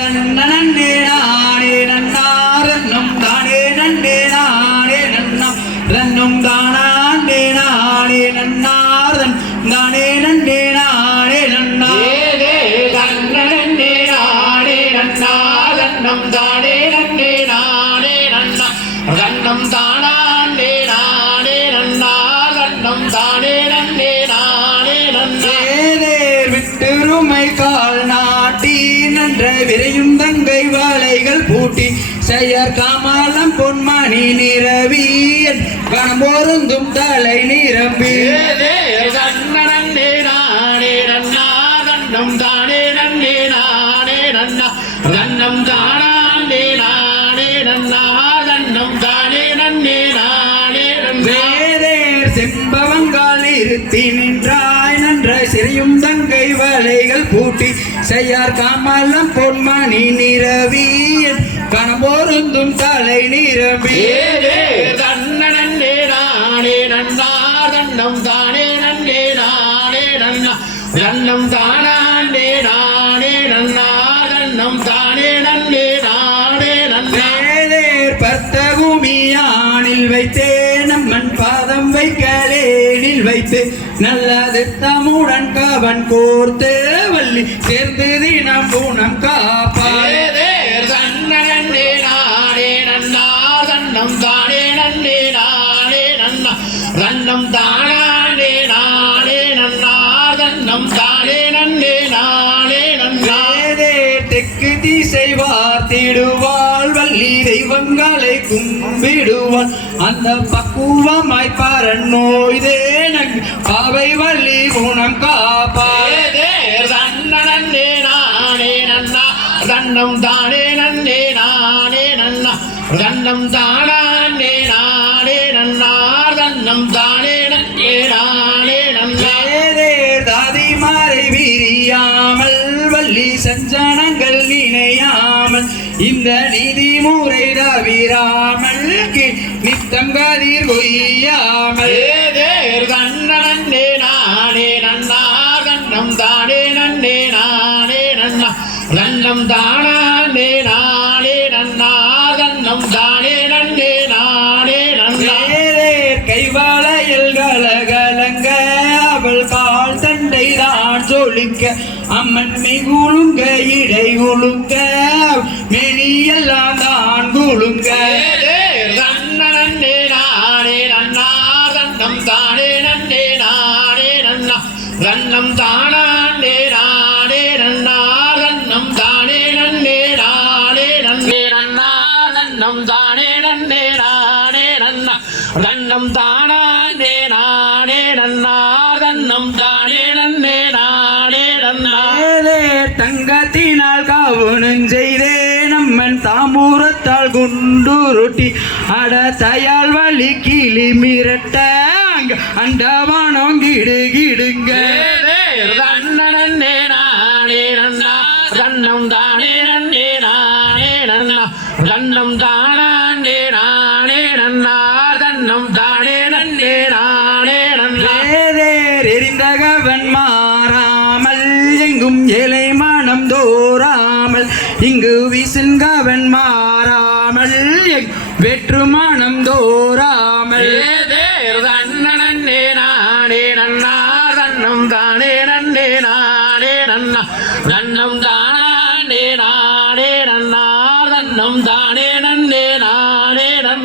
நன்னே நானே நன்னாரன்னம் தானே நன்னே நானே நன்னா ரன்னம் தானே நானே நன்னாரன் தானே நன்னே நானே நன்னா நன்னே நானே நன்னாரன்னம் தானே நன்னே நானே நன்னா ரன்னம் தானே நானே நன்னா ரன்னம் தானே நன்னே நானே நன்னா விட்டுருமை கால் நாட்டி நன்ற விரையும் தங்கை வாழைகள் பூட்டி செயற் காமலம் பொன்மணி நிரவியன் கணம் பொருந்தும் தலை நிரம்பி நன்னே நானே நன்னா ரன்னம் தானே நன்னே நானே நன்னா ரன்னம் தானே நானே நன்னா ரன்னம் தானே நன்னே நானே வேதேர் செம்பவங்கால் நிறுத்தி நின்றாய் நன்ற சிறையும் தங்கை வலைகள் பூட்டி செய்யார் காமலம் பொன்மணி நிரவியன் கணம் பொருந்தும் தலை நிரம்பி நன்னே நானே நன்னா ரன்னம் தானே நன்னே நானே நன்னா ரன்னம் தானே நானே நன்னா ரன்னம் தானே நன்னே நானே நன்னா பர்த்த பூமியானில் வைத்தே நம்மன் பாதம் வைக்கலேனில் வைத்து நல்லது தமுடன் கவன் கோர்த்து வள்ளி சேர்ந்து தினம் பூனம் காப்பாய் நன்னே நானே நன்னா ரன்னம் தானே நன்னே நானே நன்னா ரன்னம் தானே நானே நன்னா ரன்னம் தானே நன்னே நானே நன்னா தெற்கு திசை வார்த்திடுவாள் வள்ளி தெய்வங்களை கும்பிடுவாள் அந்த பக்குவமாய் பரன் நோய்தே நங்கு பாவை வள்ளி குணம் காப்பாய் நன்னே நானே நன்னா ரன்னம் தானே நன்னே நானே நன்னா ரன்னம் தானே நானே நன்னா ரன்னம் தானே நன்னே நானே நன்னா தாதி மாறை விரியாமல் வள்ளி சஞ்சனங்கள் நினையாமல் இந்த நீதி முறை தவிராமல் நித்தம் கதிர் கொய்யாமல் நன்னே நானே நன்னா ரன்னம் தானே நன்னே நானே நன்னா ரன்னம் தானே நானே நன்னா ரன்னம் தானே நன்னே நானே நன்னா கைவாளையில் கலகலங்க அவள் கால் தண்டை தான் சொலுங்க அம்மன் மெய்குழுங்க இடை குழுங்க மெனியெல்லாம் தான் குழுங்க நன்னே நானே நன்னா ரன்னம் தானே நன்னே நானே நன்னா ரன்னம் தானே நானே நன்னா ரன்னம் தானே நன்னே நானே நன்னே நன்னா ரன்னம் தானே நன்னே நானே நன்னா ரன்னம் தானே நானே நன்னா ரன்னம் தானே நன்னே நானே நன்னா தங்கத்தினால் காவனும் செய்தே நம்மன் தாம்பூரத்தால் குண்டுருட்டி அட தயால் வழி கிளி மிரட்ட அண்டவானம் கிடு கிடுங்க நன்னே நானே நன்னா ரன்னம் தானே நன்னே நானே நன்னா ரன்னம் தானே நானே நன்னா ரன்னம் தானே நன்னே நானே நன்னா எரிந்தகவன் மாறாமல் எங்கும் ஏழை மனம் தோறாமல் இங்கு வீசுங்கவன் மாறாமல் வெற்று மனம் தோறாமல் நன்னே நானே நன்னா ரன்னம் தானே நன்னே நானே நன்னா ரன்னம் தானே நானே நன்னா ரன்னம் தானே நன்னே